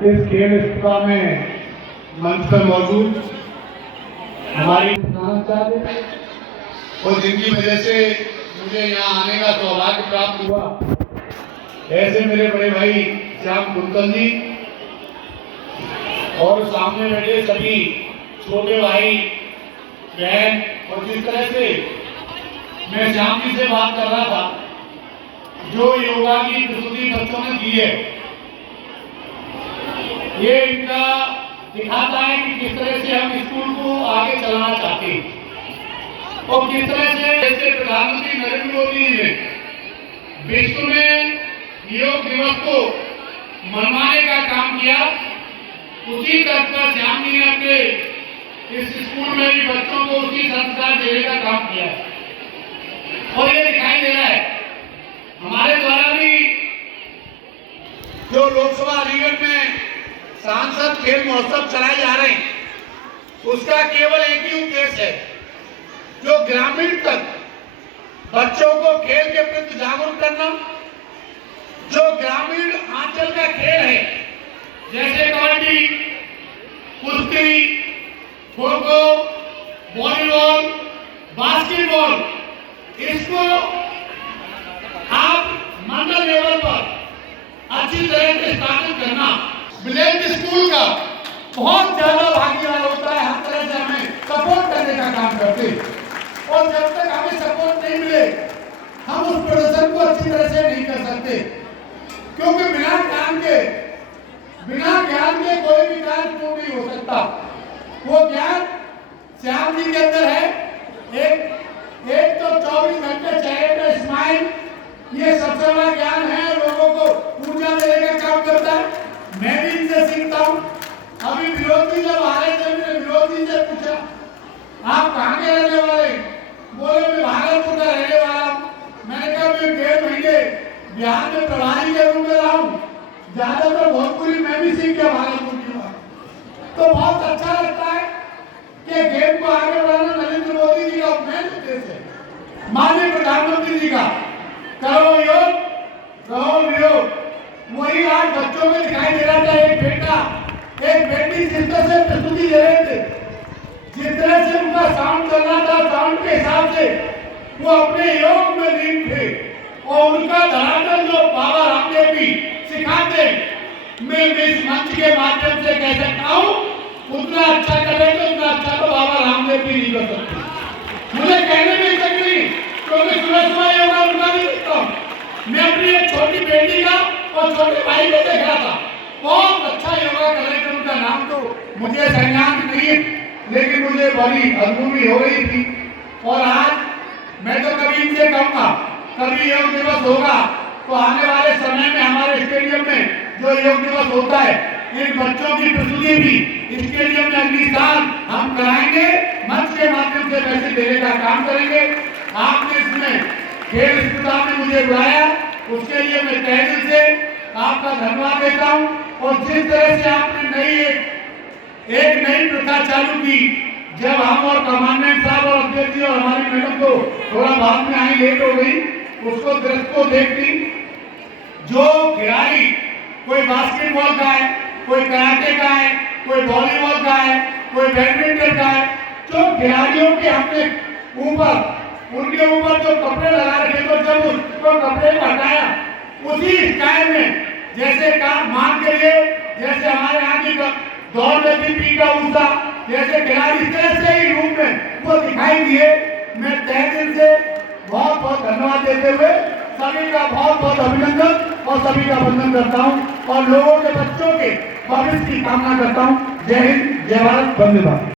इस खेल स्पर्धा में मंच पर मौजूद हमारी और जिनकी वजह से मुझे यहाँ आने का सौभाग्य प्राप्त हुआ, ऐसे मेरे बड़े भाई श्याम कुंतल जी और सामने बैठे सभी छोटे भाई बहन, और जिस तरह से मैं श्याम जी से बात कर रहा था, जो योगा की प्रस्तुति बच्चों ने दी है, ये इनका दिखाता है कि किस तरह से हम स्कूल को आगे चलाना चाहते हैं और किस तरह से जैसे प्रधानमंत्री नरेंद्र मोदी जी ने विश्व में योग दिवस को मनाने का काम किया, उसी तरह का श्याम जी ने अपने इस स्कूल में भी बच्चों को उसी संस्कार देने का काम किया है। और ये दिखाई दे रहा है हमारे द्वारा भी जो लोकसभा अलीगढ़ में सांसद खेल महोत्सव चलाए जा रहे हैं, उसका केवल एक ही उद्देश्य है, जो ग्रामीण तक बच्चों को खेल के प्रति जागरूक करना। जो ग्रामीण आंचल का खेल है, जैसे कबड्डी, कुश्ती, खो खो, वॉलीबॉल, बास्केटबॉल, इसको आप मंडल लेवल पर अच्छी तरह से स्थापित करना। विलेज स्कूल का बहुत ज्यादा भागीदार होता है, हर तरह से हमें सपोर्ट करने का काम करते हैं और जब तक हमें सपोर्ट नहीं मिले हम उस प्रदर्शन को अच्छी तरह से नहीं कर सकते, क्योंकि बिना ज्ञान के कोई भी कार्य पूर्ण नहीं हो सकता। वो ज्ञान श्याम जी के अंदर है। एक तो 24 घंटे चेहरे पे स्माइल, ये सबसे बड़ा ज्ञान है, लोगों को ऊर्जा देने का काम करता है। मैं भी इनसे सीखता हूँ। अभी विनोद जी जब आ रहे थे, मैंने विनोद जी से पूछा आप कहाँ के रहने वाले? बोले मैं भागलपुर का रहने वाला हूँ। मैंने कहा मैं 1.5 महीने बिहार में प्रभारी के रूप में रहा हूँ, ज्यादातर भोजपुरी मैं भी सीख गया भागलपुर की बात। तो बहुत अच्छा लगता है कि गेम को आगे बढ़ाना नरेंद्र मोदी जी का मेन उद्देश्य है, माननीय प्रधानमंत्री जी का करो योग करो वियोग। वही आज बच्चों में दिखाई दे रहा था, एक बेटा एक बेटी जिस तरह से प्रस्तुति दे रहे थे, जिस तरह से उनका साउंड चल रहा था, साउंड के हिसाब से वो अपने योग में लीन थे और उनका धरातल जो बाबा रामदेव भी सिखाते, मैं इस मंच के माध्यम से कह सकता हूँ, उतना अच्छा करेंगे उतना अच्छा तो बाबा रामदेव भी नहीं कर सकते। मुझे कहने में तकलीफ, क्योंकि सुबह योगा उनका भी देखता हूँ। मैं अपनी एक छोटी बेटी का और छोटे भाई को देख रहा था, बहुत अच्छा योगा कर रहे थे। उनका नाम तो मुझे संज्ञान नहीं है, लेकिन मुझे बड़ी अनुभूति हो रही थी। और आज मैं तो कभी इनसे कहूँगा, कभी योग दिवस होगा तो आने वाले समय में हमारे स्टेडियम में जो योग दिवस होता है, इन बच्चों की प्रस्तुति भी स्टेडियम में अगली साल हम कराएंगे, मंच के माध्यम से पैसे देने का काम करेंगे। आपने इसमें खेल स्पर्धा में मुझे बुलाया, उसके लिए मैं तहे दिल से आपका धन्यवाद देता हूँ। और जिस तरह से आपने एक नई प्रथा चालू की, जब हम और कमांडेंट साहब और अध्यक्ष जी और हमारी मैडम को थोड़ा बाद में आई, लेट हो गई, उसको दृष्टि को देखती, जो खिलाड़ी कोई बास्केटबॉल का है, कोई कराटे का है, कोई वॉलीबॉल का है, कोई बैडमिंटन का है, जो खिलाड़ियों के हमने उनके ऊपर जो कपड़े लगा रखे, तो जब उसको कपड़े को हटाया, उसी स्टाइल में जैसे मान के लिए जैसे हमारे यहाँ की दौड़ में भी पी का ऊंचा, जैसे खिलाड़ी इस तरह से ही रूप में वो दिखाई दिए। मैं तहे दिल से बहुत बहुत धन्यवाद देते हुए सभी का बहुत बहुत अभिनंदन और सभी का वंदन करता हूँ और लोगों के बच्चों के भविष्य की कामना करता हूँ। जय हिंद, जय भारत, वंदे मातरम।